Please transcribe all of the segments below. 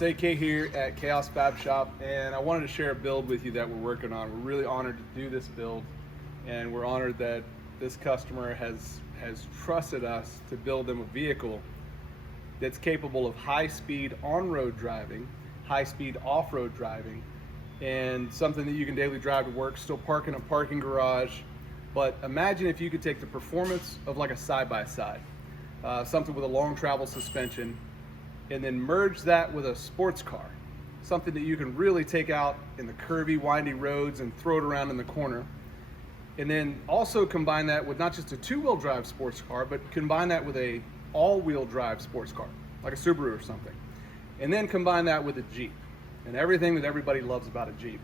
it's AK here at Chaos Fab Shop, and I wanted to share a build with you that we're working on. We're really honored to do this build, and we're honored that this customer has trusted us to build them a vehicle that's capable of high-speed on-road driving, high-speed off-road driving, and something that you can daily drive to work, still park in a parking garage. But imagine if you could take the performance of like a side-by-side, something with a long travel suspension, and then merge that with a sports car, something that you can really take out in the curvy, windy roads and throw it around in the corner. And then also combine that with not just a two-wheel drive sports car, but combine that with a all-wheel drive sports car, like a Subaru or something. And then combine that with a Jeep, and everything that everybody loves about a Jeep.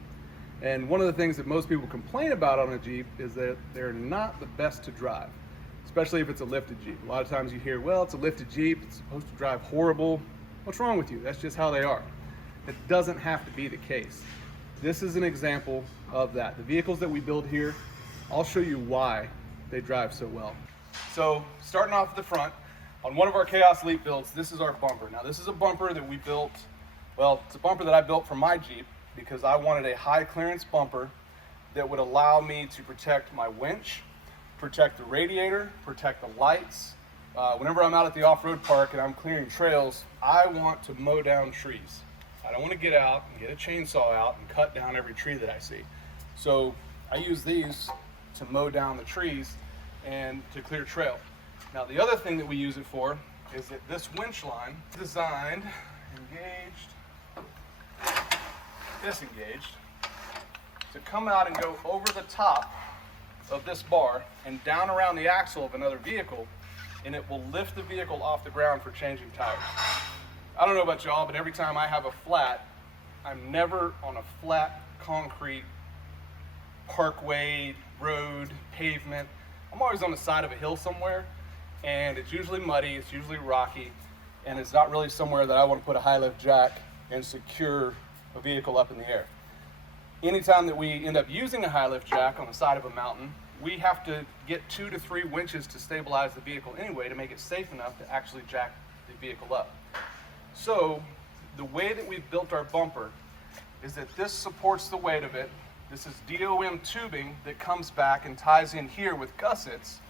And one of the things that most people complain about on a Jeep is that they're not the best to drive, especially if it's a lifted Jeep. A lot of times you hear, well, it's a lifted Jeep, it's supposed to drive horrible. What's wrong with you? That's just how they are. It doesn't have to be the case. This is an example of that. The vehicles that we build here, I'll show you why they drive so well. So starting off at the front, on one of our Chaos Elite builds, this is our bumper. Now this is a bumper that we built, well, it's a bumper that I built for my Jeep because I wanted a high clearance bumper that would allow me to protect my winch, protect the radiator, protect the lights. Whenever I'm out at the off-road park and I'm clearing trails, I want to mow down trees. I don't want to get out and get a chainsaw out and cut down every tree that I see. So I use these to mow down the trees and to clear trail. Now the other thing that we use it for is that this winch line is designed, disengaged, to come out and go over the top of this bar and down around the axle of another vehicle, and it will lift the vehicle off the ground for changing tires. I don't know about y'all, but every time I have a flat, I'm never on a flat concrete parkway, road, pavement. I'm always on the side of a hill somewhere, and it's usually muddy, it's usually rocky, and it's not really somewhere that I want to put a high lift jack and secure a vehicle up in the air. Anytime that we end up using a high lift jack on the side of a mountain, we have to get 2 to 3 winches to stabilize the vehicle anyway to make it safe enough to actually jack the vehicle up. So the way that we've built our bumper is that this supports the weight of it. This is DOM tubing that comes back and ties in here with gussets,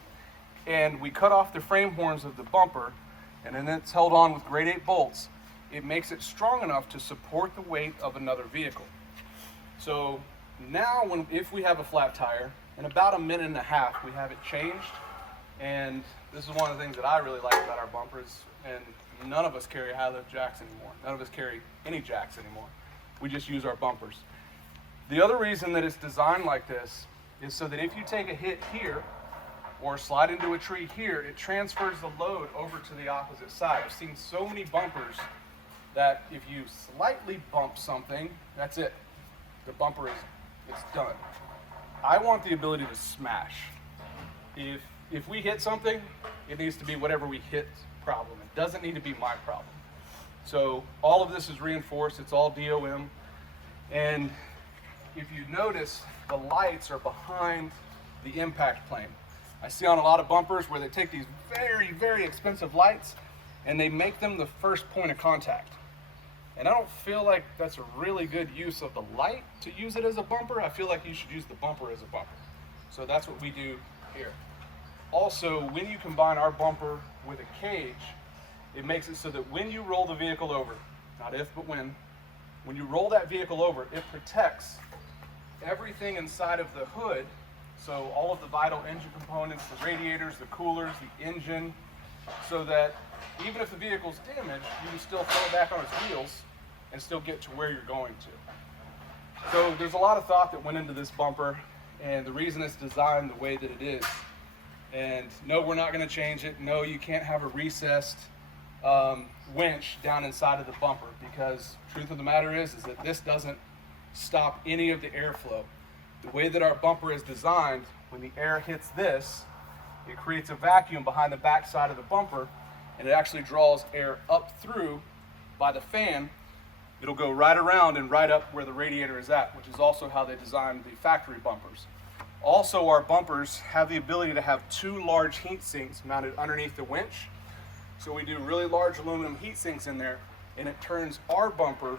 and we cut off the frame horns of the bumper, and then it's held on with grade 8 bolts. It makes it strong enough to support the weight of another vehicle. So now if we have a flat tire, in about 1.5 minutes we have it changed, and this is one of the things that I really like about our bumpers, and none of us carry high lift jacks anymore. None of us carry any jacks anymore. We just use our bumpers. The other reason that it's designed like this is so that if you take a hit here or slide into a tree here, it transfers the load over to the opposite side. I've seen so many bumpers that if you slightly bump something, that's it. The bumper it's done. I want the ability to smash. If we hit something, it needs to be whatever we hit problem. It doesn't need to be my problem. So all of this is reinforced, it's all DOM. And if you notice, the lights are behind the impact plane. I see on a lot of bumpers where they take these very, very expensive lights and they make them the first point of contact. And I don't feel like that's a really good use of the light to use it as a bumper. I feel like you should use the bumper as a bumper. So that's what we do here. Also, when you combine our bumper with a cage, it makes it so that when you roll the vehicle over, not if, but when you roll that vehicle over, it protects everything inside of the hood. So all of the vital engine components, the radiators, the coolers, the engine, so that even if the vehicle's damaged, you can still throw it back on its wheels and still get to where you're going to. So there's a lot of thought that went into this bumper and the reason it's designed the way that it is. And no, we're not going to change it. No, you can't have a recessed winch down inside of the bumper, because truth of the matter is that this doesn't stop any of the airflow. The way that our bumper is designed, when the air hits this, it creates a vacuum behind the back side of the bumper, and it actually draws air up through by the fan. It'll go right around and right up where the radiator is at, which is also how they designed the factory bumpers. Also, our bumpers have the ability to have 2 large heat sinks mounted underneath the winch. So we do really large aluminum heat sinks in there, and it turns our bumper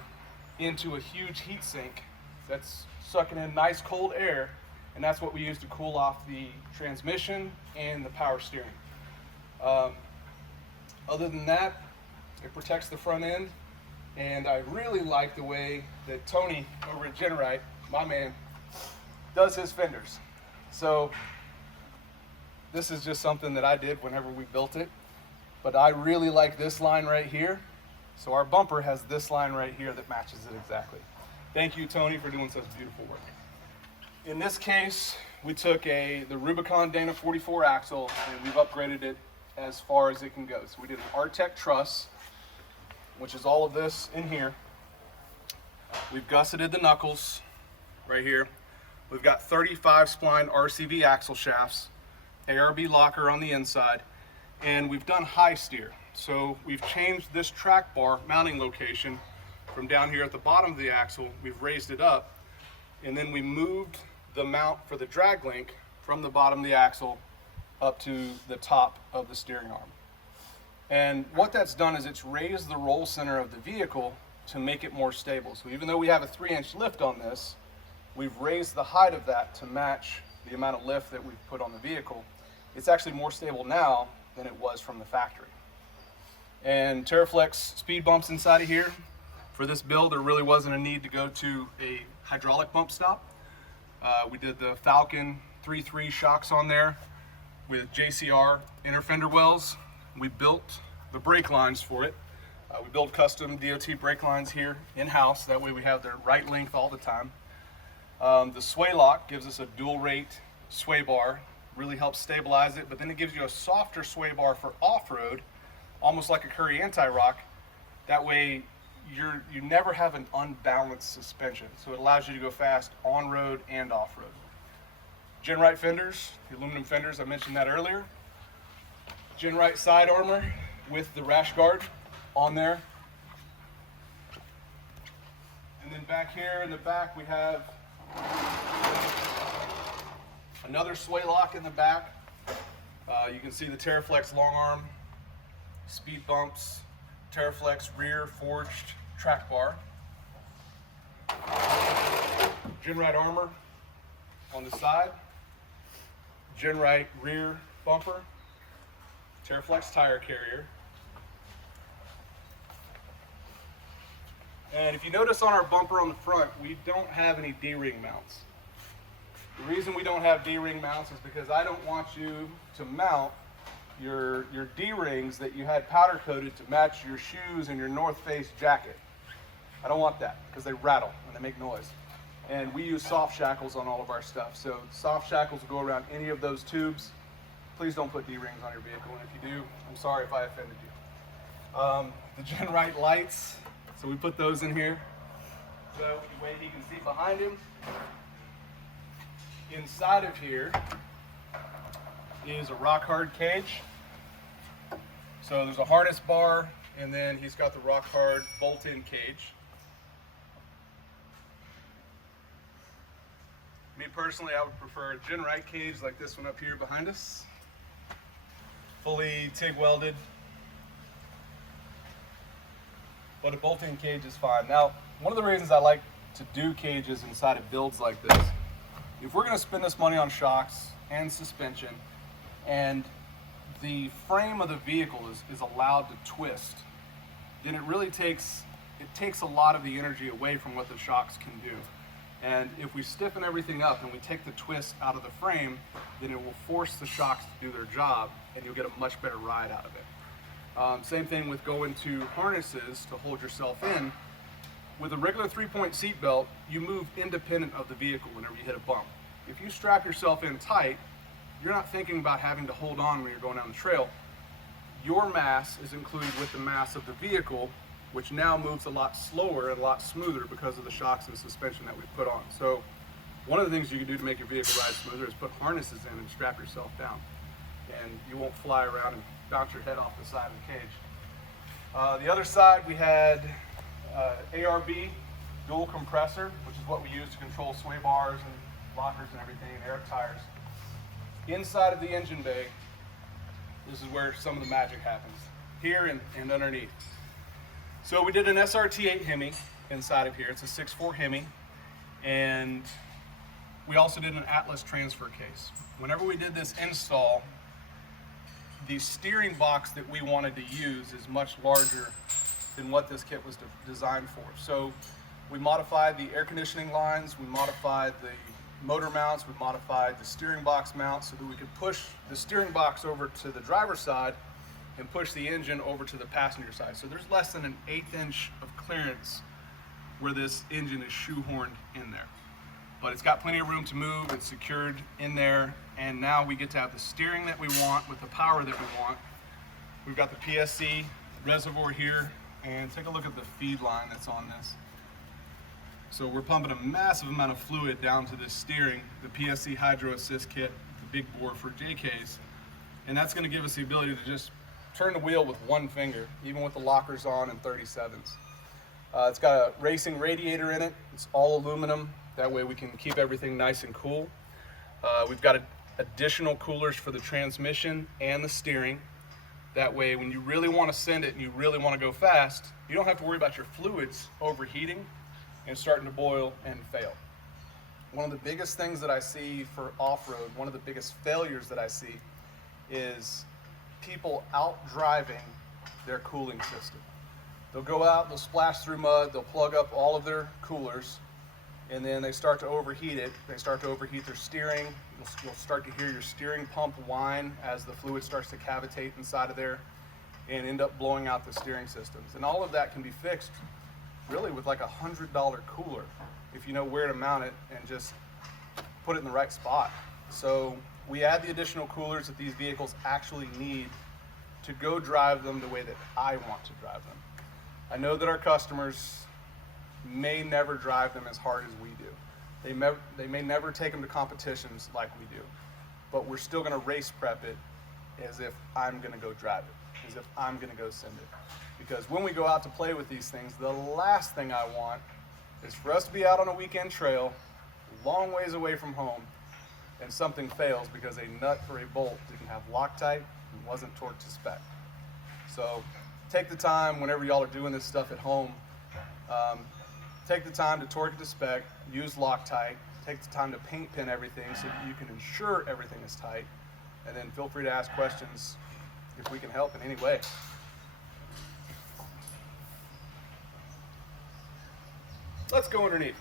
into a huge heat sink that's sucking in nice cold air, and that's what we use to cool off the transmission and the power steering. Other than that, it protects the front end, and I really like the way that Tony over at GenRight, my man, does his fenders. So this is just something that I did whenever we built it, but I really like this line right here. So our bumper has this line right here that matches it exactly. Thank you, Tony, for doing such beautiful work. In this case, we took the Rubicon Dana 44 axle and we've upgraded it as far as it can go. So we did an Artec Trust, which is all of this in here. We've gusseted the knuckles right here. We've got 35 spline RCV Axle Shafts, ARB Locker on the inside, and we've done high steer. So we've changed this track bar mounting location from down here at the bottom of the axle. We've raised it up, and then we moved the mount for the drag link from the bottom of the axle up to the top of the steering arm. And what that's done is it's raised the roll center of the vehicle to make it more stable. So even though we have a 3-inch lift on this, we've raised the height of that to match the amount of lift that we've put on the vehicle. It's actually more stable now than it was from the factory. And Teraflex speed bumps inside of here. For this build, there really wasn't a need to go to a hydraulic bump stop. We did the Falcon 3.3 shocks on there with JCR inner fender wells. We built the brake lines for it. We build custom DOT brake lines here in-house. That way we have the right length all the time. The sway lock gives us a dual rate sway bar, really helps stabilize it, but then it gives you a softer sway bar for off-road, almost like a Curry anti-rock. That way you never have an unbalanced suspension, so it allows you to go fast on-road and off-road. GenRight fenders, the aluminum fenders, I mentioned that earlier. GenRight side armor with the rash guard on there. And then back here in the back we have another sway lock in the back. You can see the Teraflex long arm, speed bumps, Teraflex rear forged track bar. GenRight armor on the side, GenRight rear bumper, Teraflex tire carrier. And if you notice on our bumper on the front, we don't have any D-ring mounts. The reason we don't have D-ring mounts is because I don't want you to mount your D-rings that you had powder coated to match your shoes and your North Face jacket. I don't want that because they rattle and they make noise. And we use soft shackles on all of our stuff. So soft shackles will go around any of those tubes. Please don't put D-rings on your vehicle, and if you do, I'm sorry if I offended you. The GenRight lights, so we put those in here. So the way he can see behind him. Inside of here is a rock hard cage. So there's a harness bar, and then he's got the rock hard bolt-in cage. Me personally, I would prefer a GenRight cage like this one up here behind us. Fully TIG welded. But a bolt-in cage is fine. Now, one of the reasons I like to do cages inside of builds like this, if we're going to spend this money on shocks and suspension, and the frame of the vehicle is allowed to twist, then it really takes a lot of the energy away from what the shocks can do. And if we stiffen everything up and we take the twist out of the frame, then it will force the shocks to do their job, and you'll get a much better ride out of it. Same thing with going to harnesses to hold yourself in. With a regular 3-point seat belt, you move independent of the vehicle whenever you hit a bump. If you strap yourself in tight, you're not thinking about having to hold on when you're going down the trail. Your mass is included with the mass of the vehicle, which now moves a lot slower and a lot smoother because of the shocks and suspension that we put on. So one of the things you can do to make your vehicle ride smoother is put harnesses in and strap yourself down. And you won't fly around and bounce your head off the side of the cage. The other side, we had ARB dual compressor, which is what we use to control sway bars and lockers and everything, and air tires. Inside of the engine bay, this is where some of the magic happens, here and underneath. So we did an SRT8 Hemi inside of here. It's a 6.4 Hemi. And we also did an Atlas transfer case. Whenever we did this install, the steering box that we wanted to use is much larger than what this kit was designed for. So we modified the air conditioning lines, we modified the motor mounts, we modified the steering box mounts so that we could push the steering box over to the driver's side and push the engine over to the passenger side. So there's less than an 1/8 inch of clearance where this engine is shoehorned in there. But it's got plenty of room to move, it's secured in there, and now we get to have the steering that we want with the power that we want. We've got the PSC reservoir here, and take a look at the feed line that's on this. So we're pumping a massive amount of fluid down to this steering, the PSC Hydro Assist Kit, the big bore for JKs, and that's going to give us the ability to just turn the wheel with one finger, even with the lockers on and 37s. It's got a racing radiator in it. It's all aluminum. That way we can keep everything nice and cool. We've got additional coolers for the transmission and the steering. That way when you really want to send it and you really want to go fast, you don't have to worry about your fluids overheating and starting to boil and fail. One of the biggest things that I see for off-road, one of the biggest failures that I see is people out driving their cooling system. They'll go out, they'll splash through mud, they'll plug up all of their coolers, and then they start to overheat it. They start to overheat their steering. You'll start to hear your steering pump whine as the fluid starts to cavitate inside of there and end up blowing out the steering systems. And all of that can be fixed really with like $100 cooler if you know where to mount it and just put it in the right spot. So we add the additional coolers that these vehicles actually need to go drive them the way that I want to drive them. I know that our customers may never drive them as hard as we do. They may never take them to competitions like we do, but we're still gonna race prep it as if I'm gonna go drive it, as if I'm gonna go send it. Because when we go out to play with these things, the last thing I want is for us to be out on a weekend trail, long ways away from home, and something fails because a nut or a bolt didn't have Loctite and wasn't torqued to spec. So take the time whenever y'all are doing this stuff at home, take the time to torque it to spec, use Loctite, take the time to paint pin everything so that you can ensure everything is tight, and then feel free to ask questions if we can help in any way. Let's go underneath.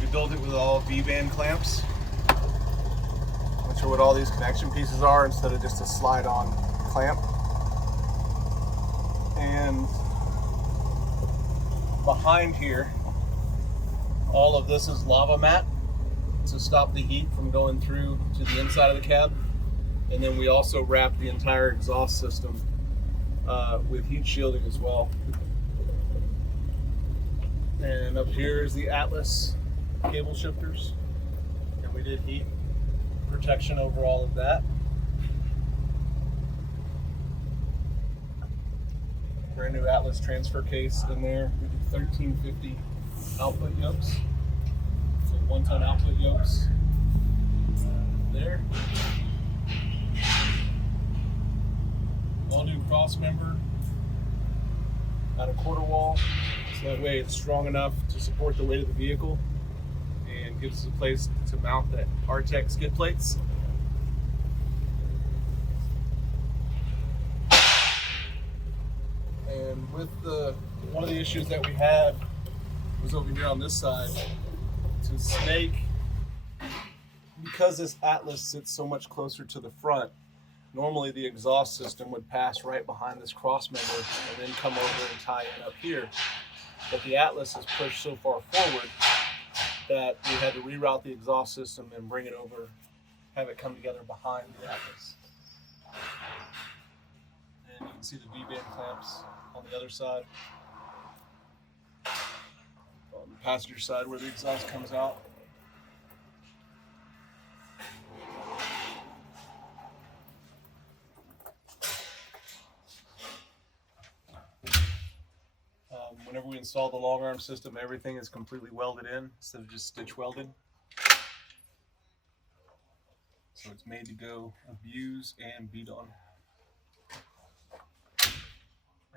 We built it with all V-band clamps, which are what all these connection pieces are instead of just a slide-on clamp. And behind here, all of this is lava mat to stop the heat from going through to the inside of the cab. And then we also wrap the entire exhaust system with heat shielding as well. And up here is the Atlas cable shifters, and we did heat protection over all of that. Brand new Atlas transfer case in there. We did 1350 output yokes, so 1-ton output yokes there. All new cross member out of quarter wall, so that way it's strong enough to support the weight of the vehicle and gives us a place to mount that Artec skid plates. And with one of the issues that we had was over here on this side, to snake, because this Atlas sits so much closer to the front, normally the exhaust system would pass right behind this cross member and then come over and tie in up here. But the Atlas is pushed so far forward that we had to reroute the exhaust system and bring it over, have it come together behind the Atlas. And you can see the V-band clamps on the other side. On the passenger side where the exhaust comes out. Whenever we install the long arm system, everything is completely welded in instead of just stitch welded. So it's made to go abuse and beat on.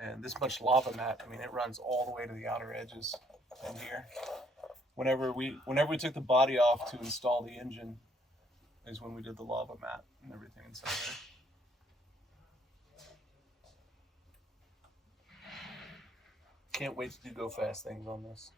And this much lava mat, I mean, it runs all the way to the outer edges in here. Whenever we took the body off to install the engine is when we did the lava mat and everything inside there. Can't wait to do go fast things on this.